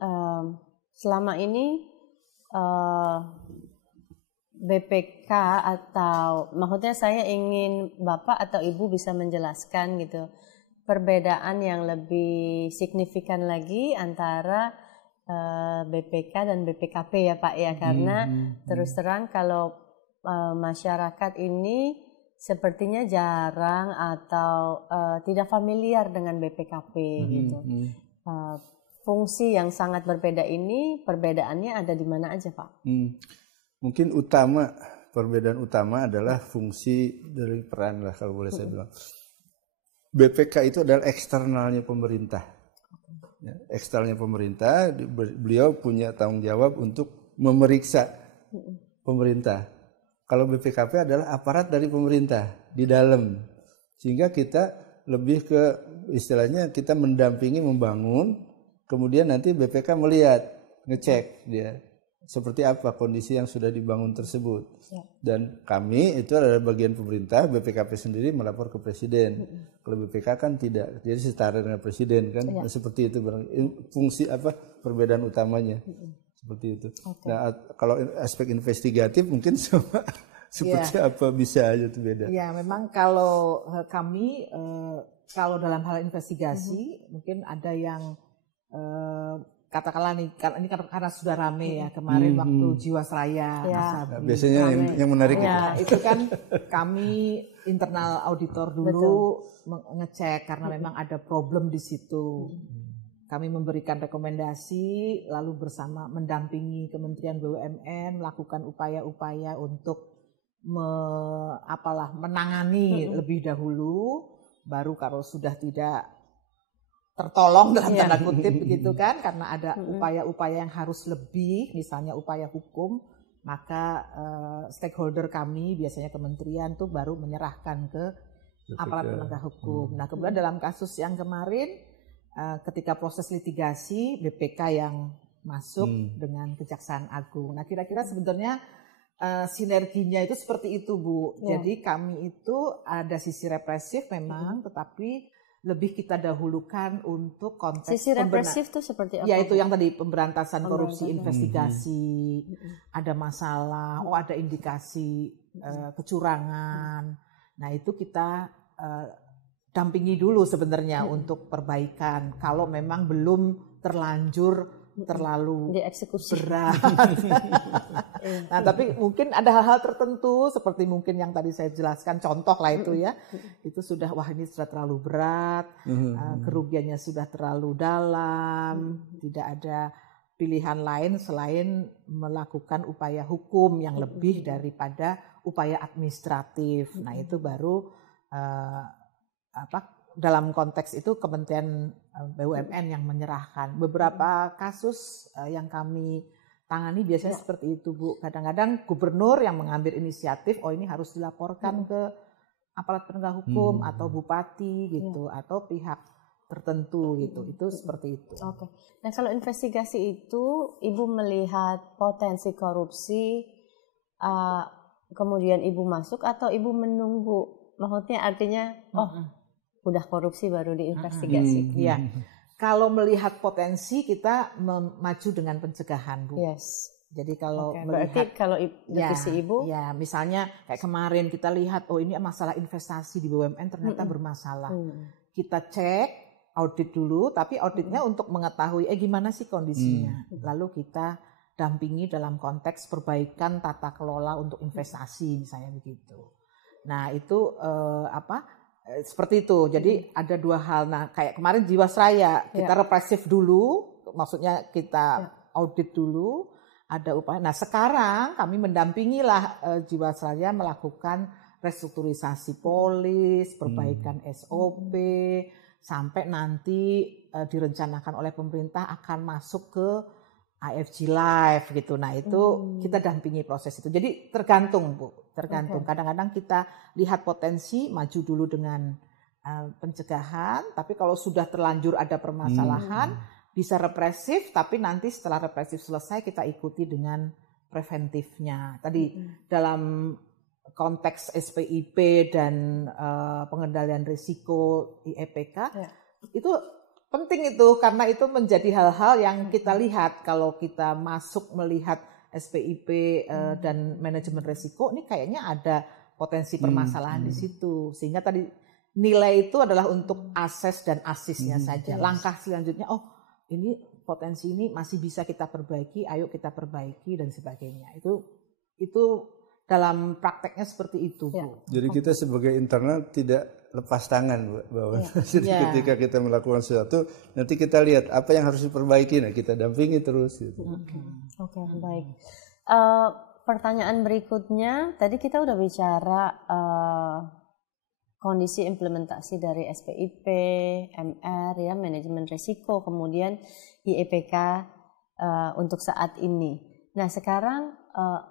selama ini BPK atau maksudnya saya ingin Bapak atau Ibu bisa menjelaskan gitu perbedaan yang lebih signifikan lagi antara BPK dan BPKP ya Pak ya, karena terus terang kalau masyarakat ini sepertinya jarang atau tidak familiar dengan BPKP gitu. Fungsi yang sangat berbeda ini perbedaannya ada di mana aja Pak? Mungkin perbedaan utama adalah fungsi dari peran lah kalau boleh saya bilang. BPK itu adalah eksternalnya pemerintah. Ya, eksternalnya pemerintah, beliau punya tanggung jawab untuk memeriksa pemerintah. Kalau BPKP adalah aparat dari pemerintah di dalam, sehingga kita lebih ke istilahnya kita mendampingi membangun, kemudian nanti BPK melihat, ngecek dia seperti apa kondisi yang sudah dibangun tersebut. Dan kami itu adalah bagian pemerintah, BPKP sendiri melapor ke presiden. Kalau BPK kan tidak, jadi setara dengan presiden kan, seperti itu fungsi perbedaan utamanya, seperti itu. Nah kalau aspek investigatif mungkin seperti apa bisa aja tuh beda. Ya memang kalau kami kalau dalam hal investigasi mungkin ada yang katakanlah nih, ini karena sudah rame ya kemarin waktu Jiwasraya. Biasanya yang menarik itu kan kami internal auditor dulu ngecek karena memang ada problem di situ. Kami memberikan rekomendasi lalu bersama mendampingi Kementerian BUMN melakukan upaya-upaya untuk menangani lebih dahulu, baru kalau sudah tidak tertolong dalam tanda kutip begitu kan, karena ada upaya-upaya yang harus lebih, misalnya upaya hukum, maka stakeholder kami, biasanya kementerian tuh baru menyerahkan ke aparat penegak hukum. Nah, kemudian dalam kasus yang kemarin, ketika proses litigasi, BPK yang masuk dengan Kejaksaan Agung. Nah, kira-kira sebenarnya sinerginya itu seperti itu, Bu. Jadi kami itu ada sisi represif memang, tetapi lebih kita dahulukan untuk konteks sisi represif itu seperti apa? Ya, itu yang tadi pemberantasan korupsi, investigasi, ada masalah, ada indikasi kecurangan. Nah, itu kita dampingi dulu sebenarnya untuk perbaikan. Kalau memang belum terlalu dieksekusi berat. Nah, tapi mungkin ada hal-hal tertentu seperti mungkin yang tadi saya jelaskan, contoh lah itu ya, itu sudah ini sudah terlalu berat, kerugiannya sudah terlalu dalam, tidak ada pilihan lain selain melakukan upaya hukum yang lebih daripada upaya administratif. Nah, itu baru dalam konteks itu Kementerian BUMN yang menyerahkan. Beberapa kasus yang kami tangani biasanya seperti itu, Bu. Kadang-kadang gubernur yang mengambil inisiatif, ini harus dilaporkan ke aparat penegak hukum atau bupati gitu, atau pihak tertentu gitu. Itu seperti itu. Oke. Nah, kalau investigasi itu Ibu melihat potensi korupsi, kemudian Ibu masuk atau Ibu menunggu? Maksudnya artinya, udah korupsi baru diinvestigasi. Iya. Kalau melihat potensi, kita maju dengan pencegahan, Bu. Yes. Jadi kalau berarti kalau divisi Ibu, ya misalnya kayak kemarin kita lihat, ini masalah investasi di BUMN ternyata bermasalah. Kita cek, audit dulu, tapi auditnya untuk mengetahui gimana sih kondisinya. Lalu kita dampingi dalam konteks perbaikan tata kelola untuk investasi, misalnya begitu. Nah, itu seperti itu. Jadi ada dua hal. Nah, kayak kemarin Jiwasraya, kita represif dulu, maksudnya kita audit dulu, ada upaya. Nah, sekarang kami mendampingilah Jiwasraya melakukan restrukturisasi polis, perbaikan SOP, sampai nanti direncanakan oleh pemerintah akan masuk ke IFG Live gitu. Nah, itu kita dampingi proses itu. Jadi tergantung, Bu. Tergantung. Kadang-kadang kita lihat potensi, maju dulu dengan pencegahan. Tapi kalau sudah terlanjur ada permasalahan, bisa represif. Tapi nanti setelah represif selesai, kita ikuti dengan preventifnya. Tadi dalam konteks SPIP dan pengendalian risiko IEPK, itu penting itu, karena itu menjadi hal-hal yang kita lihat kalau kita masuk melihat SPIP dan manajemen risiko, ini kayaknya ada potensi permasalahan di situ. Sehingga tadi nilai itu adalah untuk ases dan asisnya saja. Langkah selanjutnya, ini potensi ini masih bisa kita perbaiki, ayo kita perbaiki dan sebagainya. Itu dalam prakteknya seperti itu, Bu. Jadi kita sebagai internal tidak lepas tangan, Bu, bahwa ketika kita melakukan sesuatu, nanti kita lihat apa yang harus diperbaiki, nah kita dampingi terus. Gitu. Oke, baik. Pertanyaan berikutnya, tadi kita udah bicara kondisi implementasi dari SPIP, MR, ya, manajemen risiko, kemudian IEPK untuk saat ini. Nah, sekarang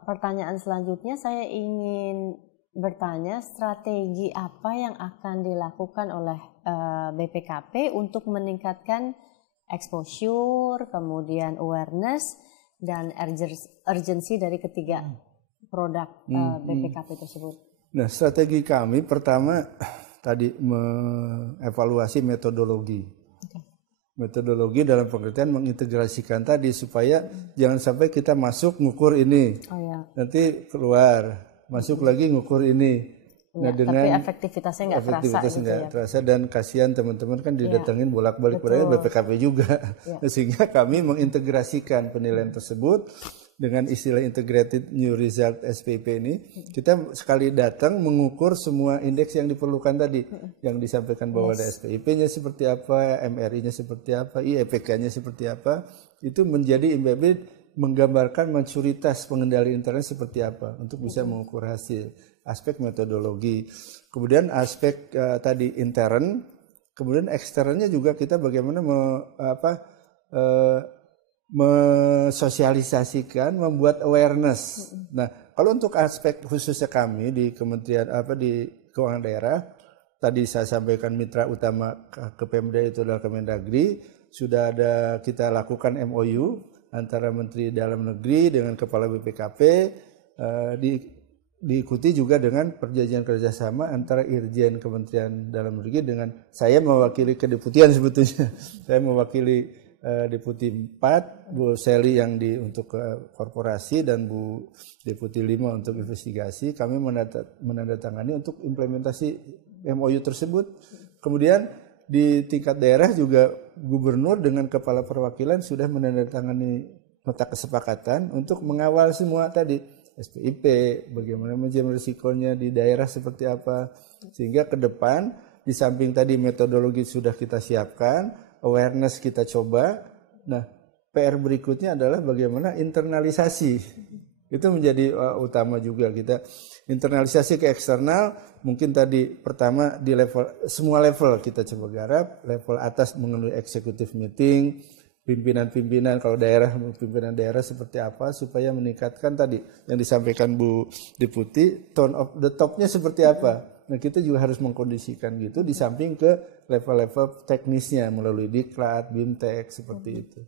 pertanyaan selanjutnya saya ingin bertanya strategi apa yang akan dilakukan oleh BPKP untuk meningkatkan exposure, kemudian awareness dan urgency dari ketiga produk BPKP tersebut. Nah, strategi kami pertama tadi mengevaluasi metodologi. Metodologi dalam pengertian mengintegrasikan tadi supaya jangan sampai kita masuk ngukur ini, nanti keluar, masuk lagi ngukur ini. Nah, tapi efektivitasnya nggak terasa gitu ya. Terasa, dan kasihan teman-teman kan didatengin bolak-balik, padahal BPKP juga. Sehingga kami mengintegrasikan penilaian tersebut dengan istilah Integrated New Result SPIP ini. Kita sekali datang mengukur semua indeks yang diperlukan tadi, yang disampaikan bahwa ada SPIP-nya seperti apa, MRI-nya seperti apa, IEPK-nya seperti apa. Itu menjadi menggambarkan maturitas pengendali internet seperti apa untuk bisa mengukur hasil. Aspek metodologi, kemudian aspek tadi intern, kemudian eksternnya juga kita bagaimana mensosialisasikan, membuat awareness. Nah, kalau untuk aspek khususnya kami di Kementerian di Keuangan Daerah, tadi saya sampaikan mitra utama ke Pemda itu adalah Kemendagri, sudah ada kita lakukan MOU antara Menteri Dalam Negeri dengan Kepala BPKP, diikuti juga dengan perjanjian kerjasama antara Irjen Kementerian Dalam Negeri dengan saya mewakili kedeputian sebetulnya. Saya mewakili Deputi 4, Bu Seli yang untuk korporasi dan Bu Deputi 5 untuk investigasi. Kami menandatangani untuk implementasi MOU tersebut. Kemudian di tingkat daerah juga gubernur dengan kepala perwakilan sudah menandatangani nota kesepakatan untuk mengawal semua tadi SPIP, bagaimana manajemen risikonya di daerah seperti apa, sehingga ke depan di samping tadi metodologi sudah kita siapkan, awareness kita coba. Nah, PR berikutnya adalah bagaimana internalisasi. Itu menjadi utama juga, kita internalisasi ke eksternal. Mungkin tadi pertama di semua level kita coba garap, level atas mengenai executive meeting, pimpinan-pimpinan kalau daerah, pimpinan daerah seperti apa supaya meningkatkan tadi yang disampaikan Bu Deputi, tone of the top-nya seperti apa. Nah, kita juga harus mengkondisikan gitu di samping ke level-level teknisnya melalui Diklat, Bimtek seperti itu.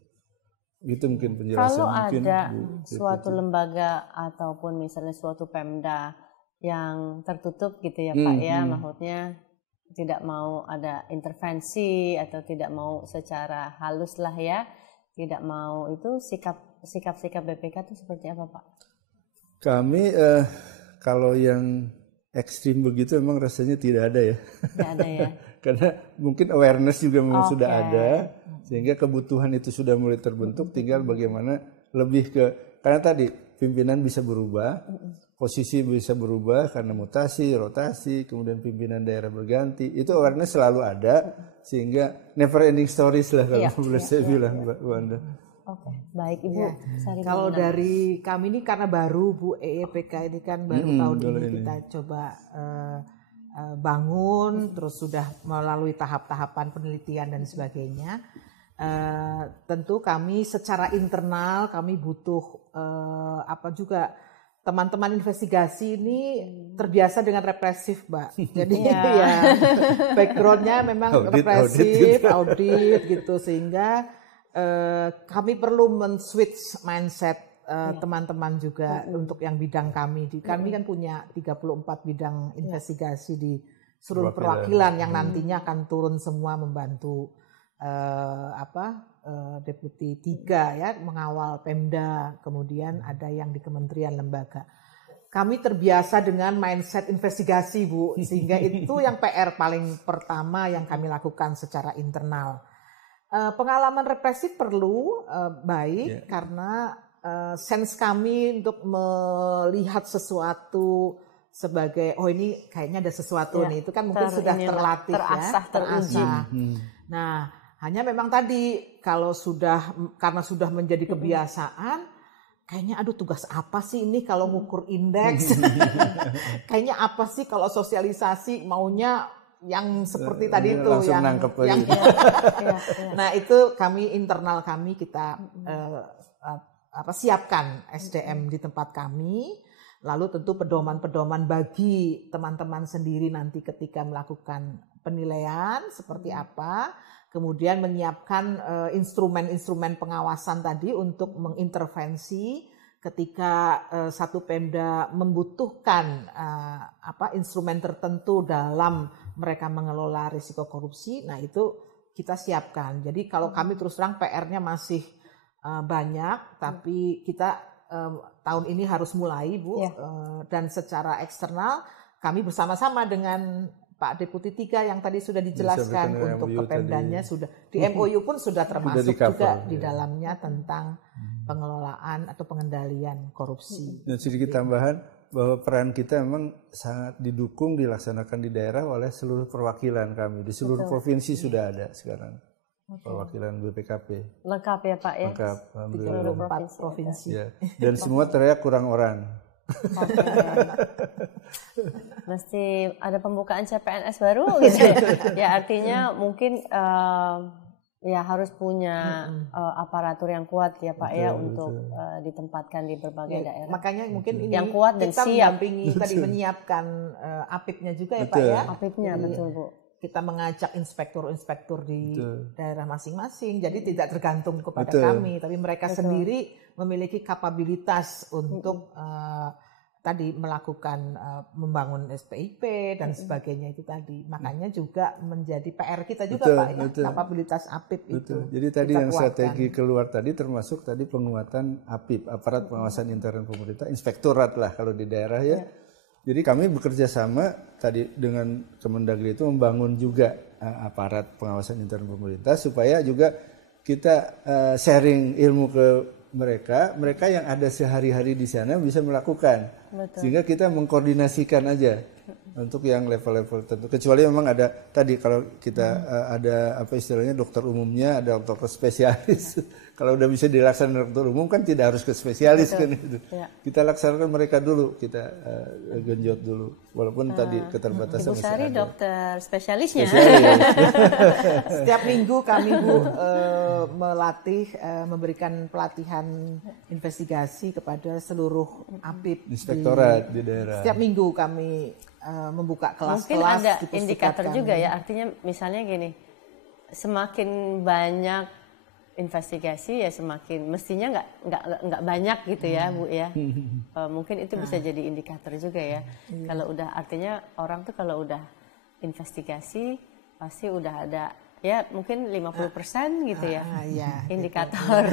Itu mungkin penjelasan. Kalau mungkin, ada Bu suatu Deputi. lembaga ataupun misalnya suatu Pemda yang tertutup gitu ya Pak ya, maksudnya tidak mau ada intervensi atau tidak mau secara halus lah ya, tidak mau, itu sikap-sikap BPK itu seperti apa Pak? Kami kalau yang ekstrim begitu memang rasanya tidak ada ya. Tidak ada ya. Karena mungkin awareness juga memang sudah ada, sehingga kebutuhan itu sudah mulai terbentuk, tinggal bagaimana lebih ke, karena tadi pimpinan bisa berubah, posisi bisa berubah karena mutasi, rotasi, kemudian pimpinan daerah berganti, itu awareness selalu ada, sehingga never ending stories lah kalau boleh saya bilang Mbak Wanda. Oke, baik Ibu. Sari Kalau Mamunah. dari kami ini karena baru Bu EEPK ini kan baru tahun ini kita coba bangun, terus sudah melalui tahap-tahapan penelitian dan sebagainya. Tentu kami secara internal kami butuh juga teman-teman investigasi ini terbiasa dengan represif, Mbak. Jadi ya backgroundnya memang represif, audit gitu, sehingga kami perlu men-switch mindset teman-teman juga untuk yang bidang kami. Kami kan punya 34 bidang investigasi di seluruh perwakilan yang nantinya akan turun semua membantu Deputi 3 ya, mengawal Pemda, kemudian ada yang di kementerian lembaga. Kami terbiasa dengan mindset investigasi, Bu, sehingga itu yang PR paling pertama yang kami lakukan secara internal. Pengalaman represif perlu baik karena sense kami untuk melihat sesuatu sebagai ini kayaknya ada sesuatu nih, itu kan mungkin sudah terlatih terasah. Nah, hanya memang tadi kalau karena sudah menjadi kebiasaan, kayaknya aduh tugas apa sih ini kalau ngukur indeks, kayaknya apa sih kalau sosialisasi maunya yang seperti tadi itu yang nah itu internal kami kita siapkan SDM di tempat kami, lalu tentu pedoman-pedoman bagi teman-teman sendiri nanti ketika melakukan penilaian seperti apa, kemudian menyiapkan instrumen-instrumen pengawasan tadi untuk mengintervensi ketika satu Pemda membutuhkan instrumen tertentu dalam mereka mengelola risiko korupsi. Nah itu kita siapkan. Jadi kalau kami terus terang PR-nya masih banyak, tapi kita tahun ini harus mulai, Bu. Dan secara eksternal kami bersama-sama dengan Pak Deputi 3 yang tadi sudah dijelaskan untuk kepemdanya sudah di MOU pun sudah termasuk juga di dalamnya tentang pengelolaan atau pengendalian korupsi. Dan sedikit tambahan bahwa peran kita memang sangat didukung dilaksanakan di daerah oleh seluruh perwakilan kami di seluruh provinsi sudah ada sekarang perwakilan BPKP. Lengkap ya Pak ya. Lengkap, alhamdulillah. 34 provinsi. Ya. Dan semua teriak kurang orang. Mesti ada pembukaan CPNS baru gitu ya. Ya artinya mungkin Ya harus punya aparatur yang kuat ya Pak ya untuk ditempatkan di berbagai daerah. Makanya mungkin ini yang kuat dan kita siap. mendampingi tadi menyiapkan APIP-nya juga ya Pak ya. APIP-nya betul Bu. Kita mengajak inspektur-inspektur di daerah masing-masing. Jadi tidak tergantung kepada kami, tapi mereka sendiri memiliki kapabilitas untuk tadi melakukan membangun SPIP dan sebagainya itu tadi. Makanya juga menjadi PR kita juga Pak ya, kapabilitas APIP itu. Jadi tadi yang strategi keluar tadi termasuk tadi penguatan APIP, aparat pengawasan intern pemerintah, inspektorat lah kalau di daerah ya. Jadi kami bekerja sama tadi dengan Kemendagri itu membangun juga aparat pengawasan intern pemerintah supaya juga kita sharing ilmu ke mereka yang ada sehari-hari di sana bisa melakukan. Betul. Sehingga kita mengkoordinasikan aja untuk yang level-level tertentu. Kecuali memang ada tadi kalau kita ada apa istilahnya dokter umumnya, ada dokter spesialis. Kalau udah bisa dilaksanakan dokter umum kan tidak harus ke spesialis kan itu. Ya. Kita laksanakan mereka dulu, kita genjot dulu. Walaupun tadi keterbatasan. Ibu Sari dokter spesialisnya. Setiap minggu kami melatih, memberikan pelatihan investigasi kepada seluruh APIP inspektorat di daerah. Setiap minggu kami membuka kelas-kelas. Mungkin ada indikator juga ya, artinya misalnya gini, semakin banyak investigasi ya semakin mestinya nggak banyak gitu ya Bu ya. Mungkin itu bisa jadi indikator juga ya. Kalau udah artinya orang tuh kalau udah investigasi pasti udah ada ya mungkin 50% gitu ya. Indikator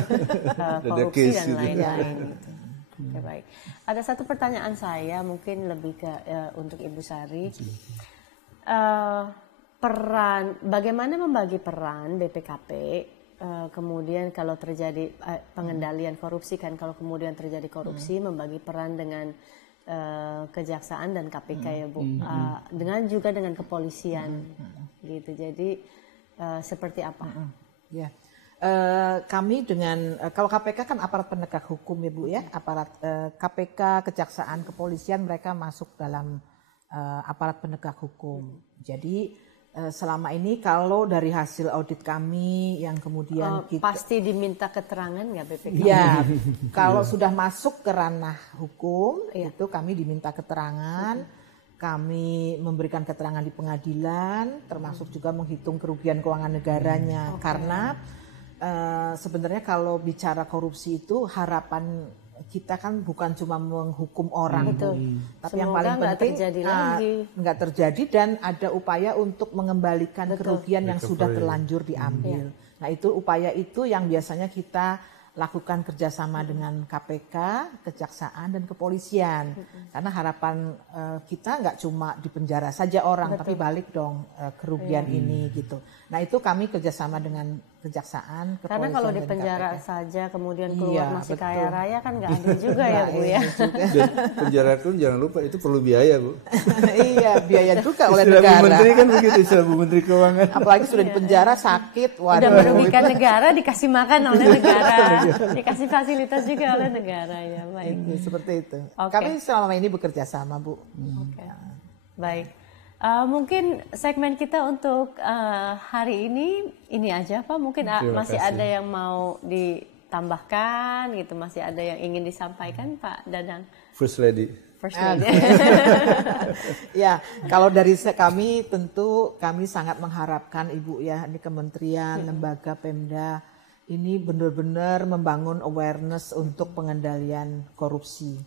korupsi dan lain-lain. Gitu. Oke, baik. Ada satu pertanyaan saya mungkin lebih ke untuk Ibu Sari. Bagaimana membagi peran BPKP kemudian kalau terjadi pengendalian korupsi kan kalau kemudian terjadi korupsi membagi peran dengan kejaksaan dan KPK ya Bu, dengan juga dengan kepolisian gitu. Jadi seperti apa? Ya. Kami dengan kalau KPK kan aparat penegak hukum ya Bu ya, aparat KPK, kejaksaan, kepolisian mereka masuk dalam aparat penegak hukum. Jadi selama ini kalau dari hasil audit kami yang kemudian kita pasti diminta keterangan nggak BPK? Ya, kalau sudah masuk ke ranah hukum itu kami diminta keterangan, kami memberikan keterangan di pengadilan, termasuk juga menghitung kerugian keuangan negaranya. Karena sebenarnya kalau bicara korupsi itu harapan kita kan bukan cuma menghukum orang, tapi yang paling penting nggak terjadi dan ada upaya untuk mengembalikan kerugian yang sudah terlanjur diambil. Nah itu upaya itu yang biasanya kita lakukan kerjasama dengan KPK, kejaksaan dan kepolisian. Karena harapan kita nggak cuma di penjara saja orang, tapi balik dong kerugian ini gitu. Nah itu kami kerjasama dengan kejaksaan, kepolisian. Karena kalau di penjara saja kemudian keluar masih kaya raya kan nggak adil juga ya Bu ya. Dan penjara pun jangan lupa itu perlu biaya Bu. Iya biaya juga oleh negara. Bu Menteri kan begitu, Bu Menteri Keuangan. Apalagi sudah di penjara sakit, waduh. Udah merugikan negara dikasih makan oleh negara, dikasih fasilitas juga oleh negara ya baik. Seperti itu. Kami selama ini bekerja sama Bu. Baik. Mungkin segmen kita untuk hari ini aja Pak. Mungkin masih ada yang mau ditambahkan gitu, masih ada yang ingin disampaikan Pak Dadang. First Lady. Ya, kalau dari kami tentu kami sangat mengharapkan Ibu ya, ini kementerian, lembaga, Pemda ini benar-benar membangun awareness untuk pengendalian korupsi.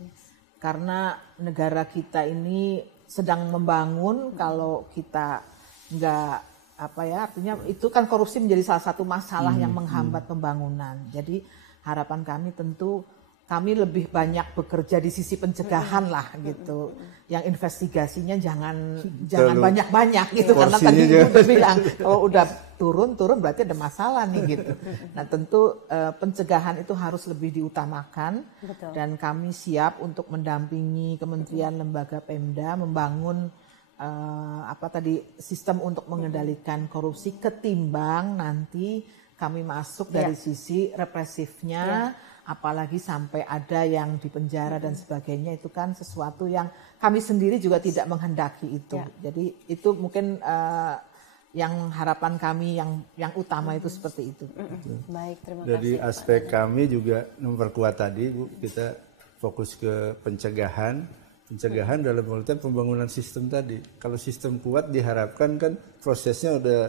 Karena negara kita ini sedang membangun, kalau kita nggak artinya itu kan korupsi menjadi salah satu masalah yang menghambat pembangunan. Jadi harapan kami tentu kami lebih banyak bekerja di sisi pencegahan lah gitu. Yang investigasinya jangan banyak-banyak gitu, karena tadi Ibu udah bilang kalau udah turun berarti ada masalah nih gitu. Nah tentu pencegahan itu harus lebih diutamakan. Betul. Dan kami siap untuk mendampingi kementerian, lembaga, Pemda membangun sistem untuk mengendalikan korupsi ketimbang nanti kami masuk dari sisi represifnya. Apalagi sampai ada yang dipenjara dan sebagainya, itu kan sesuatu yang kami sendiri juga tidak menghendaki itu. Jadi itu mungkin yang harapan kami yang utama itu seperti itu. Baik, terima Dari kasih. aspek kami juga memperkuat tadi, Bu, kita fokus ke pencegahan dalam pengertian pembangunan sistem tadi. Kalau sistem kuat diharapkan kan prosesnya udah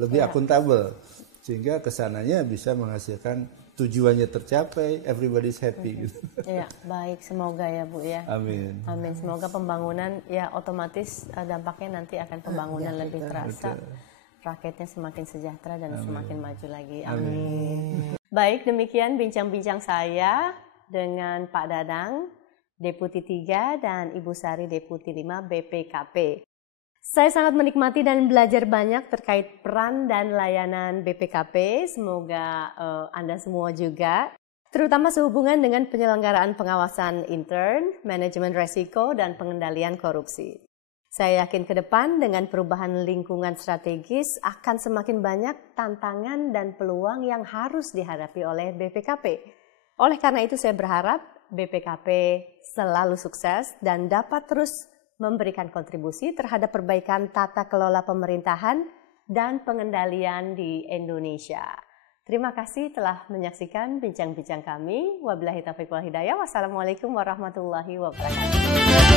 lebih akuntabel, sehingga kesananya bisa menghasilkan tujuannya tercapai, everybody's happy. Gitu. Iya, baik, semoga ya Bu ya. Amin. Amin, semoga pembangunan ya otomatis dampaknya nanti akan pembangunan lebih terasa. Rakyatnya semakin sejahtera dan semakin maju lagi. Amin. Baik, demikian bincang-bincang saya dengan Pak Dadang, Deputi 3 dan Ibu Sari, Deputi 5 BPKP. Saya sangat menikmati dan belajar banyak terkait peran dan layanan BPKP. Semoga Anda semua juga, terutama sehubungan dengan penyelenggaraan pengawasan intern, manajemen resiko, dan pengendalian korupsi. Saya yakin ke depan dengan perubahan lingkungan strategis akan semakin banyak tantangan dan peluang yang harus dihadapi oleh BPKP. Oleh karena itu saya berharap BPKP selalu sukses dan dapat terus memberikan kontribusi terhadap perbaikan tata kelola pemerintahan dan pengendalian di Indonesia. Terima kasih telah menyaksikan bincang-bincang kami. Wabillahi taufiq wal hidayah. Wassalamualaikum warahmatullahi wabarakatuh.